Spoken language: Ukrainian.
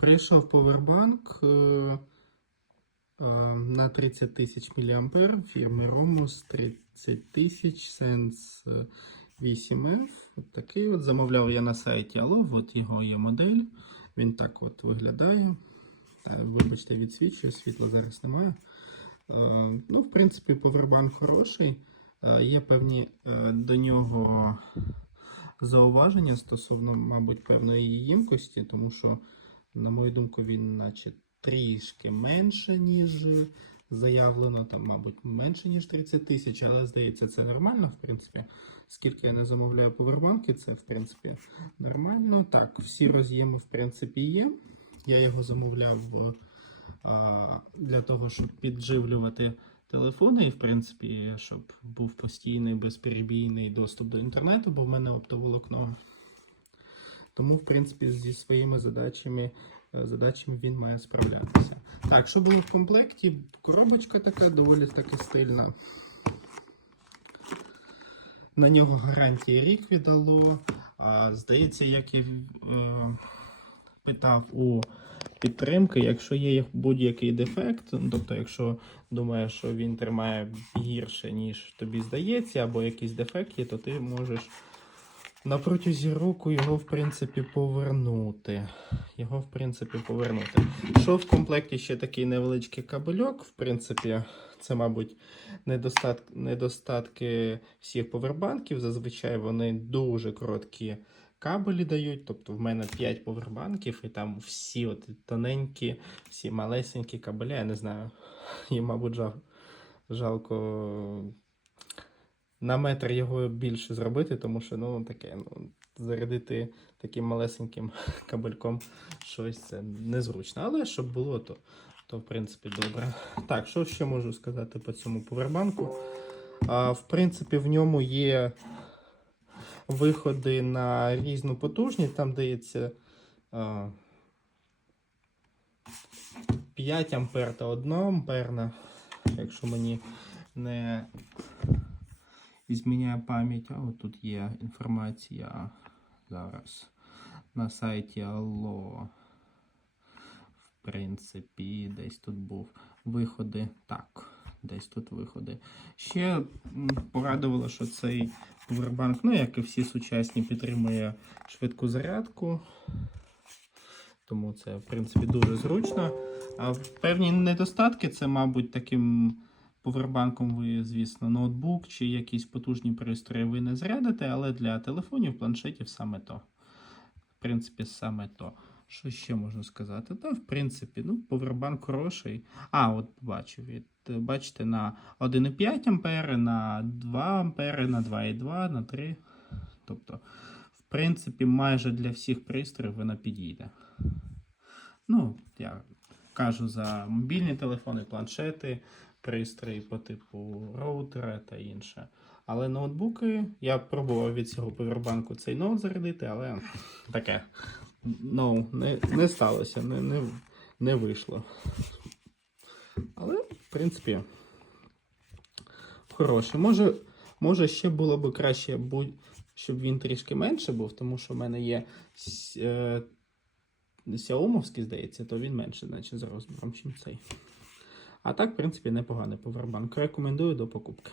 прийшов повербанк е, е, на 30 тисяч мА фірми Romus 30 тисяч Sense 8F. От такий от замовляв я на сайті Allo, от його є модель. Він так от виглядає. Та, вибачте, відсвічую, світла зараз немає. Е, ну, в принципі, повербанк хороший. Е, є певні е, до нього зауваження стосовно, мабуть, певної ємкості, тому що, на мою думку, він наче трішки менше, ніж заявлено, там, мабуть, менше, ніж 30 тисяч, але здається, це нормально, в принципі. Скільки я не замовляю повербанки, це, в принципі, нормально. Так, всі роз'єми, в принципі, є. Я його замовляв а, для того, щоб підживлювати телефони, і, в принципі, щоб був постійний безперебійний доступ до інтернету, бо в мене оптоволокно. Тому, в принципі, зі своїми задачами, е, задачами він має справлятися. Так, що було в комплекті? Коробочка така доволі таки стильна. На нього гарантії рік віддало. А, здається, як я е, питав у підтримки, якщо є будь-який дефект, тобто, якщо думаєш, що він тримає гірше, ніж тобі здається, або якийсь дефект є, то ти можеш на протязі року його, в принципі, повернути. Його, в принципі, повернути. Що в комплекті ще такий невеличкий кабельок, в принципі, це, мабуть, недостат... недостатки всіх повербанків. Зазвичай вони дуже короткі кабелі дають. Тобто в мене 5 повербанків, і там всі от тоненькі, всі малесенькі кабелі. Я не знаю. Їм, мабуть, жал... жалко на метр його більше зробити, тому що ну таке, ну, зарядити таким малесеньким кабельком щось це незручно. Але щоб було, то, то в принципі добре. Так, що ще можу сказати по цьому повербанку? А, в принципі, в ньому є виходи на різну потужність, там дається 5 ампер та 1 амперна, якщо мені не зміняє пам'ять. А от тут є інформація зараз на сайті Allo. В принципі, десь тут був виходи. Так, десь тут виходи. Ще порадувало, що цей повербанк, ну як і всі сучасні, підтримує швидку зарядку. Тому це, в принципі, дуже зручно. А певні недостатки це, мабуть, таким повербанком ви, звісно, ноутбук чи якісь потужні пристрої ви не зарядите, але для телефонів, планшетів саме то. В принципі, саме то. Що ще можна сказати? Та, в принципі, ну, повербанк хороший. А, от бачу, від, бачите, на 1,5 ампери, на 2 ампери, на 2,2, на 3. Тобто, в принципі, майже для всіх пристроїв вона підійде. Ну, я кажу за мобільні телефони, планшети, пристрої по типу роутера та інше. Але ноутбуки, я пробував від цього повербанку цей ноут зарядити, але таке. Ну, не, не сталося, не, не, не вийшло. Але, в принципі, хороше. Може, може ще було б краще, щоб він трішки менше був, тому що в мене є с- е, здається, то він менше, значить, за розміром, ніж цей. А так, в принципі, непоганий повербанк. Рекомендую до покупки.